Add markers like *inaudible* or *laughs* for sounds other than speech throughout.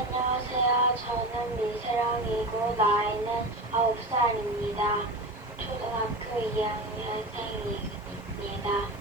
안녕하세요. 저는 민세랑이고 나이는 9살입니다. 초등학교 2학년생입니다.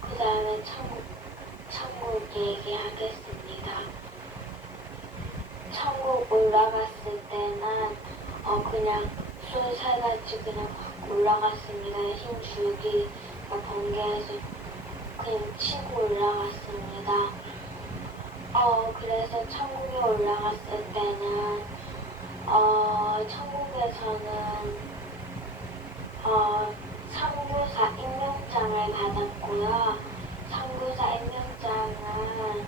그 다음에 천국, 천국 얘기하겠습니다. 천국 올라갔을 때는 어 그냥 술 사가지고 그냥 확 올라갔습니다. 힘 줄기가 번개해서 그냥 치고 올라갔습니다. 어, 그래서 천국에 올라갔을 때는, 어, 천국에서는, 어, 상부사 임명장을 받았고요. 상부사 임명장은,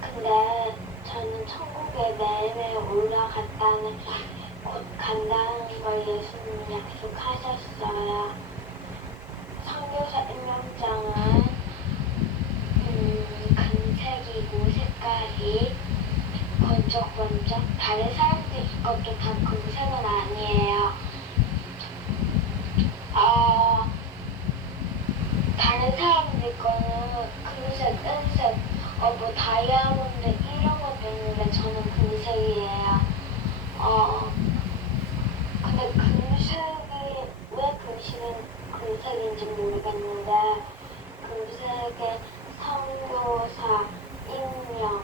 근데 저는 천국에 매일매일 올라갔다는, *laughs* 곧 간다는 걸 예수님이 약속하셨어요. 상부사 임명장은, 음, 금색이고 색깔이 번쩍번쩍 다른 사람들 것도 다 금색은 아니에요. 어, 다른 사람들 거는 금색, 은색, 어, 뭐 다이아몬드 이런 것도 있는데 저는 금색이에요. 어, 근데 금색이 왜 금색은 금색인지 모르겠는데 금색의 성교사, 인명,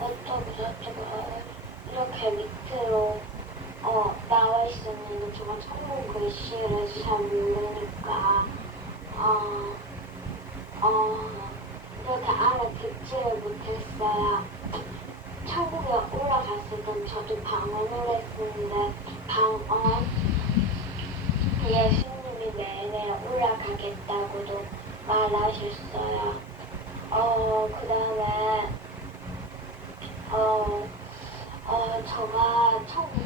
어쩌고 저쩌고 이렇게 밑으로 어, 나와 있었는데 제가 천국 글씨를 잘 모르니까 어, 어, 이렇게 알아듣지를 못했어요. 천국에 올라갔을 땐 저도 방언을 했는데 방언 예수님이 매일매일 올라가겠다고도 말하셨어요. 어, 그 다음에, 어, 어, 제가 천국,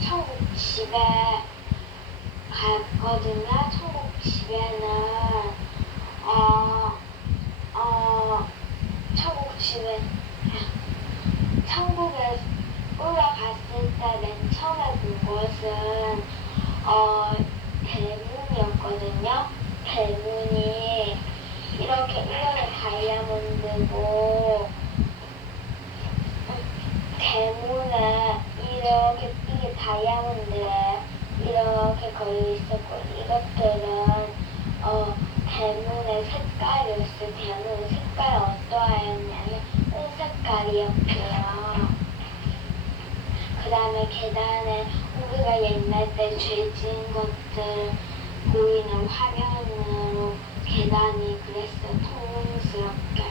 천국 집에 갔거든요. 천국 집에는, 어, 어, 천국 집에, 천국에 올라갔을 때 맨 처음에 본 곳은, 어, 대문이었거든요. 대문이 이렇게 이거는 다이아몬드고 대문에 이렇게 이게 다이아몬드에 이렇게 걸려 있었고 이것들은 어 대문의 색깔이었어요. 대문 색깔이 어떠하였냐면 은색깔이었고요. 그 다음에 계단에 우리가 옛날 때죄 지은 것들 보이는 화면으로 계단이 그랬어요. 통스럽게.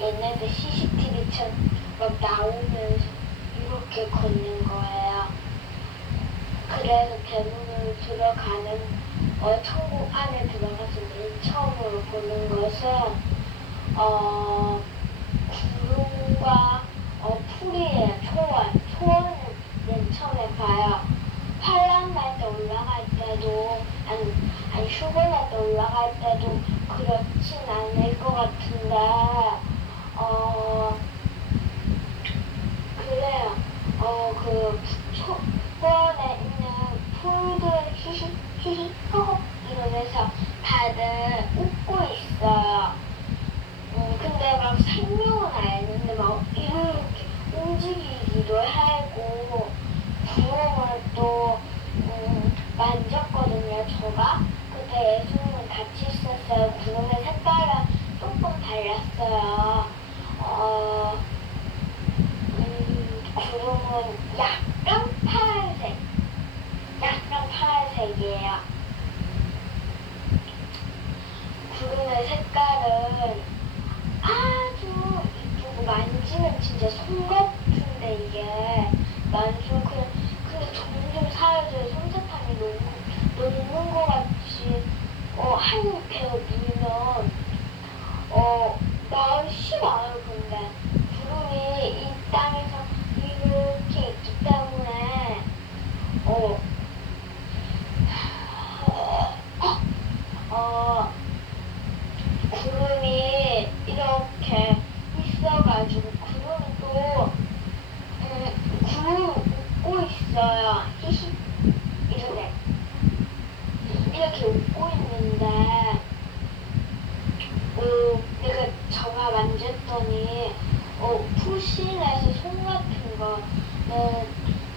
옛날 때 CCTV처럼 막 나오면서 이렇게 걷는 거예요. 그래서 대문으로 들어가는, 어, 천국 안에 들어가서 맨 처음으로 보는 것은, 어, 구름과 어, 풀이에요. 초원. 초원은 맨 처음에 봐요. 환란날 때 올라갈 때도 아니 아니 휴거날 때 올라갈 때도 그렇진 않을 것 같은데 어 그래요 어그 초원에 있는 풀들 히히 히히 허 이러면서 다들 웃고 있어요 음 근데 막 생명은 알는데 막 이렇게 움직이기도 하고 구름을 또 음, 만졌거든요, 저가. 그때 예수님은 같이 있었어요. 구름의 색깔은 조금 달랐어요. 어, 음, 구름은 약간 파란색. 약간 파란색이에요. 구름의 색깔은 아주 이쁘고 만지면 진짜 손 같은데 이게 만지면 그냥 근데 점점 사라져요. 솜사탕이 녹는, 녹는 것 같이 어, 한 배어 물면 어, 마음이 싫어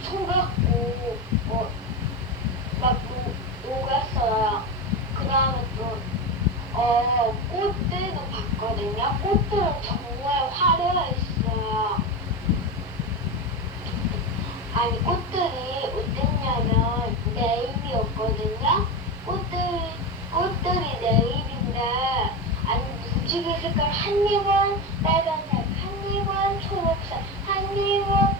손갖고 어, 막 노, 녹았어요. 그 다음에 또, 어, 꽃들도 봤거든요. 꽃들은 정말 화려했어요. 아니, 꽃들이 어땠냐면 네이비였거든요. 꽃들, 꽃들이 내일인데, 아니, 무지개 색깔 한 입은 빨간색, 한 입은 초록색, 한 입은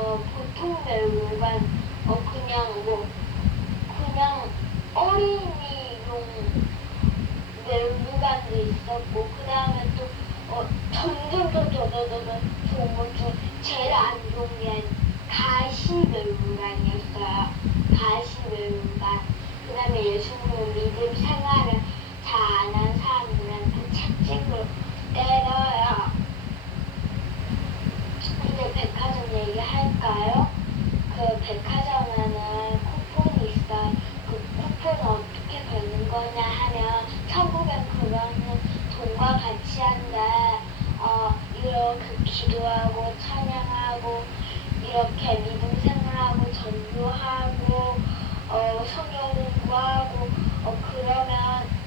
보통 매물관 어, 그냥 뭐, 그냥 어린이용 매물관도 있었고, 그 다음에 또, 어, 점점 더 저저저저 좋은 것 중, 제일 안 좋은 게 가시 매물관이었어요 가시 매물관 그 다음에 예수님 믿음 생활을 잘 안 한 사람들한테 채찍으로 때려요. 근데 백화점 얘기할까요? 그 백화점에는 쿠폰이 있어. 그 쿠폰 어떻게 받는 거냐 하면 천국엔 그거는 돈과 같이 한다. 어, 이렇게 기도하고 찬양하고 이렇게 믿음 생활하고 전교하고 어, 성경 공부하고 어, 그러면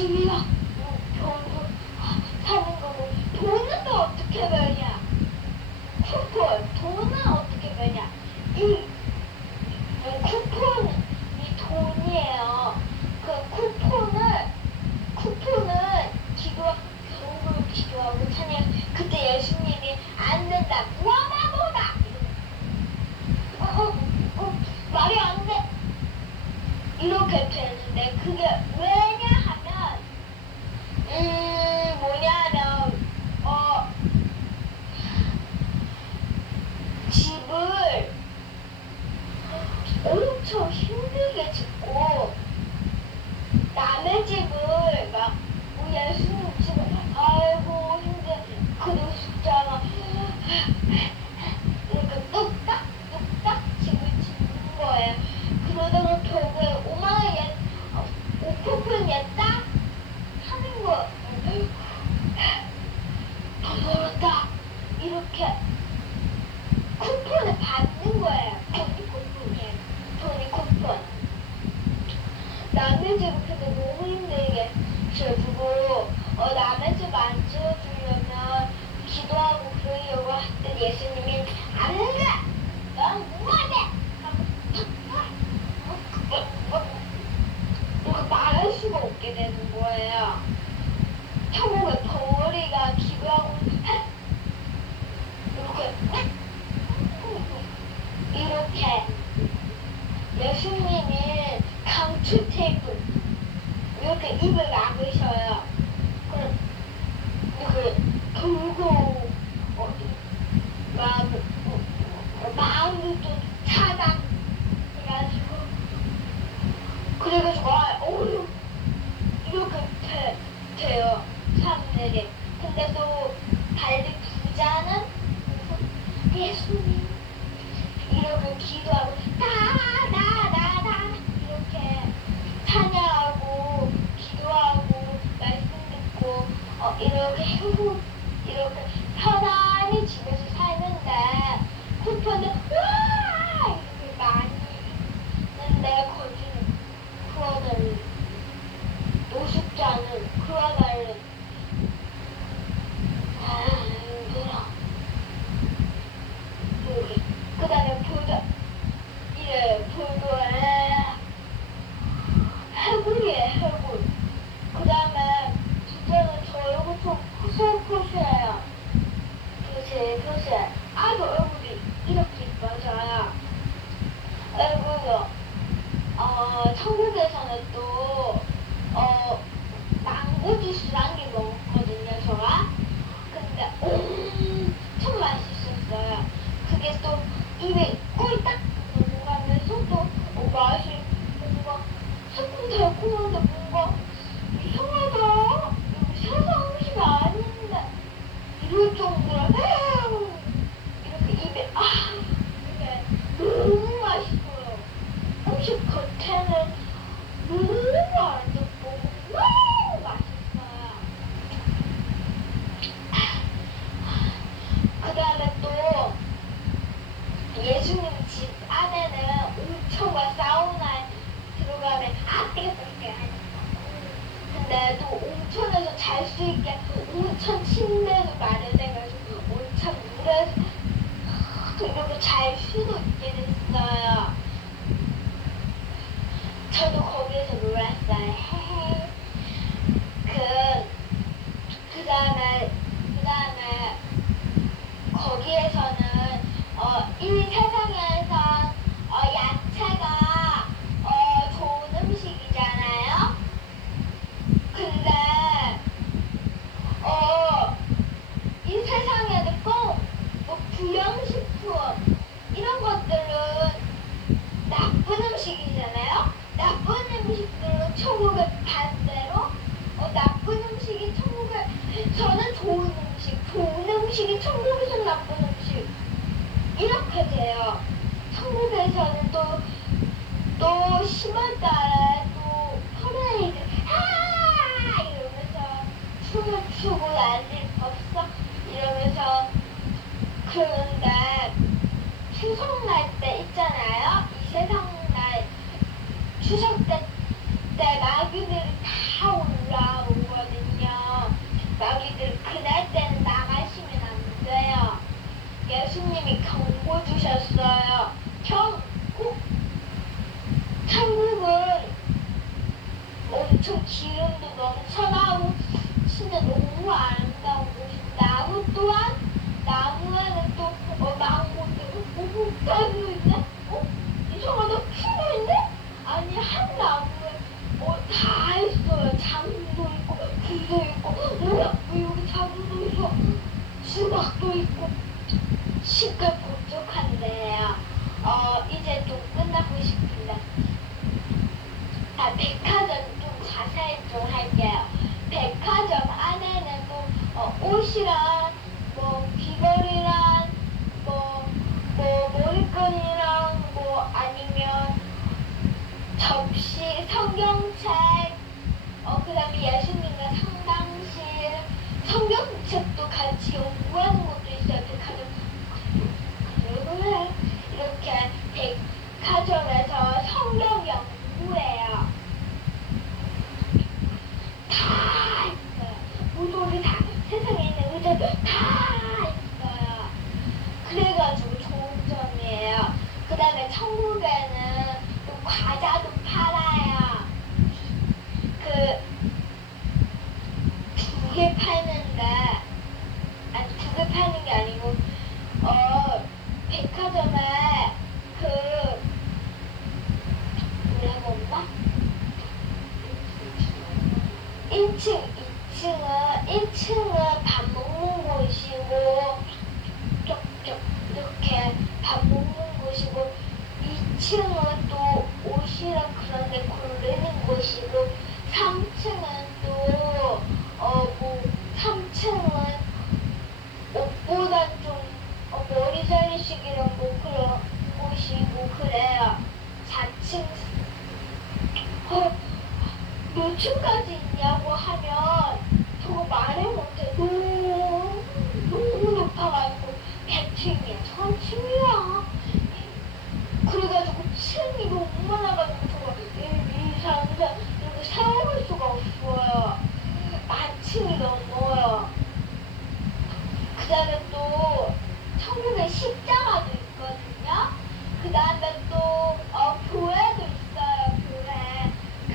君は。 예수님이 강추 테이프 이렇게 입을 막으셔요. 그럼 그, 그, 그,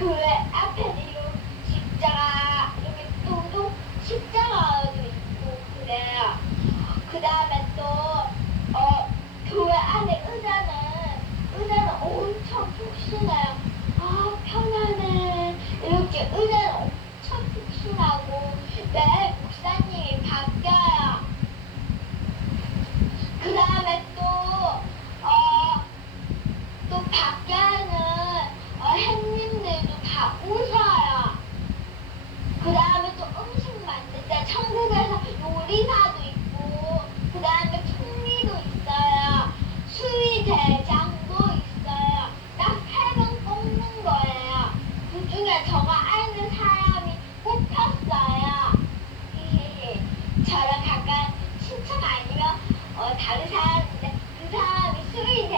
Cool it. Eh, 저랑 약간 친척 아니면 어, 다른 사람인데 그 사람이 술을 이제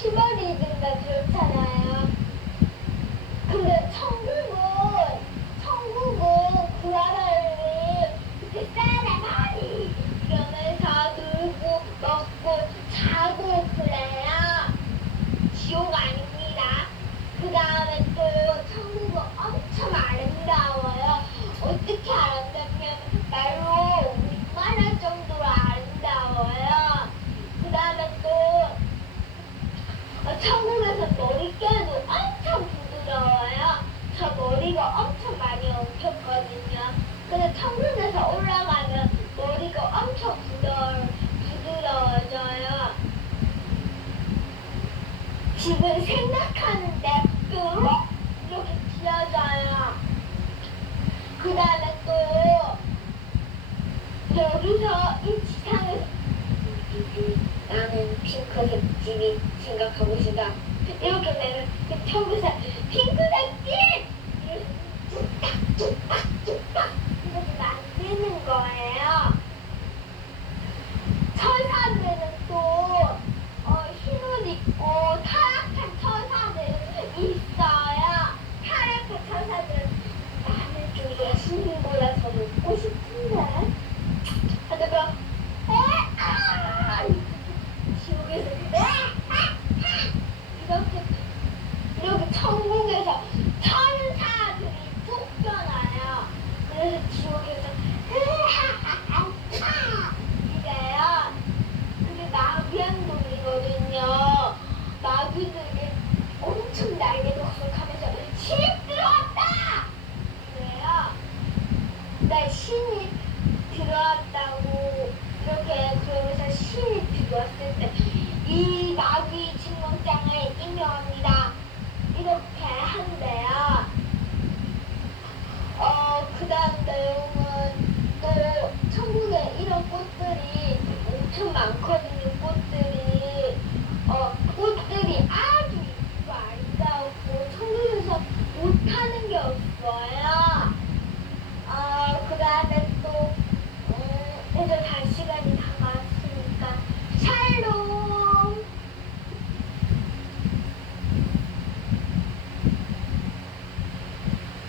시골이 된다 그렇잖아요. 여기서 이 지상을 나는 핑크색 집이 생각하고 있다. 이렇게 되면 청구사 핑크색 집! 뚝딱 뚝딱 뚝딱 이렇게 만드는 거예요. 천사들은 또 어, 흰옷 입고 타락한 천사들은 있어요. 타락한 천사들은 나는 좀 예수님보다 더 높고 싶어. 있